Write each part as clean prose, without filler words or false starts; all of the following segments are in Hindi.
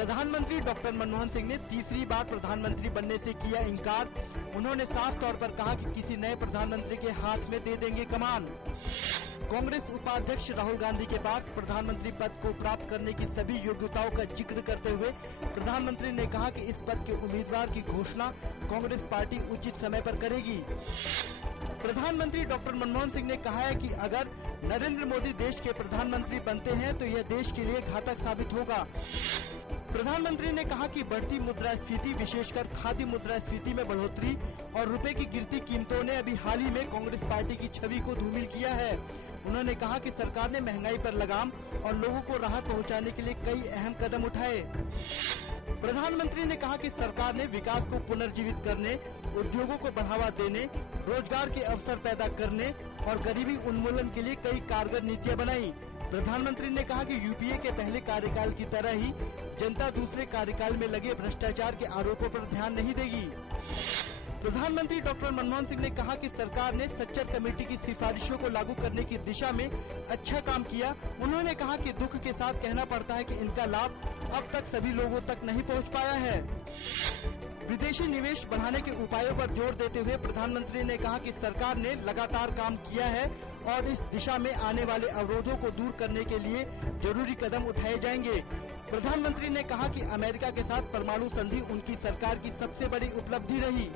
प्रधानमंत्री डॉक्टर मनमोहन सिंह ने तीसरी बार प्रधानमंत्री बनने से किया इनकार। उन्होंने साफ तौर पर कहा कि किसी नए प्रधानमंत्री के हाथ में दे देंगे कमान। कांग्रेस उपाध्यक्ष राहुल गांधी के पास प्रधानमंत्री पद को प्राप्त करने की सभी योग्यताओं का जिक्र करते हुए प्रधानमंत्री ने कहा कि इस पद के उम्मीदवार की घोषणा कांग्रेस पार्टी उचित समय पर करेगी। प्रधानमंत्री डॉक्टर मनमोहन सिंह ने कहा है कि अगर नरेंद्र मोदी देश के प्रधानमंत्री बनते हैं तो यह देश के लिए घातक साबित होगा। प्रधानमंत्री ने कहा कि बढ़ती मुद्रास्फीति, विशेषकर खाद्य मुद्रास्फीति में बढ़ोतरी और रुपए की गिरती कीमतों ने अभी हाल ही में कांग्रेस पार्टी की छवि को धूमिल किया है। उन्होंने कहा कि सरकार ने महंगाई पर लगाम और लोगों को राहत पहुंचाने के लिए कई अहम कदम उठाए। प्रधानमंत्री ने कहा कि सरकार ने विकास को पुनर्जीवित करने, उद्योगों को बढ़ावा देने, रोजगार के अवसर पैदा करने और गरीबी उन्मूलन के लिए कई कारगर नीतियां बनाई। प्रधानमंत्री ने कहा कि यूपीए के पहले कार्यकाल की तरह ही जनता दूसरे कार्यकाल में लगे भ्रष्टाचार के आरोपों पर ध्यान नहीं देगी। प्रधानमंत्री डॉक्टर मनमोहन सिंह ने कहा कि सरकार ने सच्चर कमेटी की सिफारिशों को लागू करने की दिशा में अच्छा काम किया। उन्होंने कहा कि दुख के साथ कहना पड़ता है कि इनका लाभ अब तक सभी लोगों तक नहीं पहुंच पाया है। विदेशी निवेश बढ़ाने के उपायों पर जोर देते हुए प्रधानमंत्री ने कहा कि सरकार ने लगातार काम किया है और इस दिशा में आने वाले अवरोधों को दूर करने के लिए जरूरी कदम उठाए जाएंगे। प्रधानमंत्री ने कहा कि अमेरिका के साथ परमाणु संधि उनकी सरकार की सबसे बड़ी उपलब्धि रही।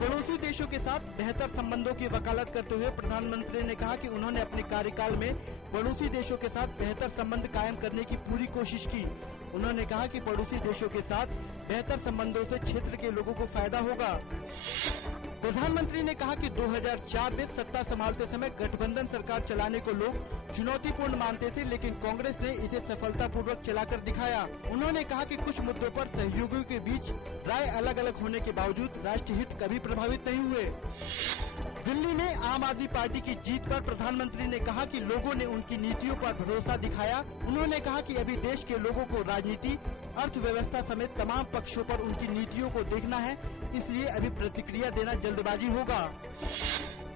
पड़ोसी देशों के साथ बेहतर संबंधों की वकालत करते हुए प्रधानमंत्री ने कहा कि उन्होंने अपने कार्यकाल में पड़ोसी देशों के साथ बेहतर संबंध कायम करने की पूरी कोशिश की। उन्होंने कहा कि पड़ोसी देशों के साथ बेहतर संबंधों से क्षेत्र के लोगों को फायदा होगा। प्रधानमंत्री ने कहा कि 2004 में सत्ता संभालते समय गठबंधन सरकार चलाने को लोग चुनौतीपूर्ण मानते थे, लेकिन कांग्रेस ने इसे सफलतापूर्वक चलाकर दिखाया। उन्होंने कहा कि कुछ मुद्दों पर सहयोगियों के बीच राय अलग अलग होने के बावजूद राष्ट्रीय हित कभी प्रभावित नहीं हुए। दिल्ली में आम आदमी पार्टी की जीत पर प्रधानमंत्री ने कहा कि लोगों ने उनकी नीतियों पर भरोसा दिखाया। उन्होंने कहा कि अभी देश के लोगों को राजनीति, अर्थव्यवस्था समेत तमाम पक्षों पर उनकी नीतियों को देखना है, इसलिए अभी प्रतिक्रिया देना जल्दबाजी होगा।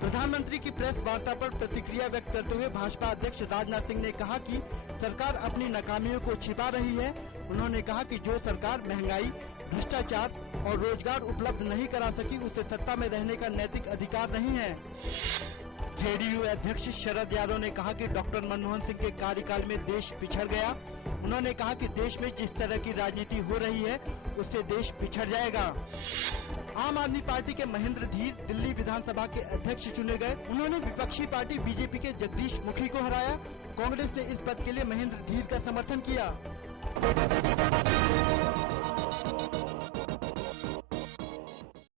प्रधानमंत्री की प्रेस वार्ता पर प्रतिक्रिया व्यक्त करते हुए भाजपा अध्यक्ष राजनाथ सिंह ने कहा कि सरकार अपनी नाकामियों को छिपा रही है। उन्होंने कहा कि जो सरकार महंगाई, भ्रष्टाचार और रोजगार उपलब्ध नहीं करा सकी, उसे सत्ता में रहने का नैतिक अधिकार नहीं है। जेडीयू अध्यक्ष शरद यादव ने कहा कि डॉक्टर मनमोहन सिंह के कार्यकाल में देश पिछड़ गया। उन्होंने कहा कि देश में जिस तरह की राजनीति हो रही है उससे देश पिछड़ जाएगा। आम आदमी पार्टी के महेंद्र धीर दिल्ली विधानसभा के अध्यक्ष चुने गए। उन्होंने विपक्षी पार्टी बीजेपी के जगदीश मुखी को हराया। कांग्रेस ने इस पद के लिए महेंद्र धीर का समर्थन किया।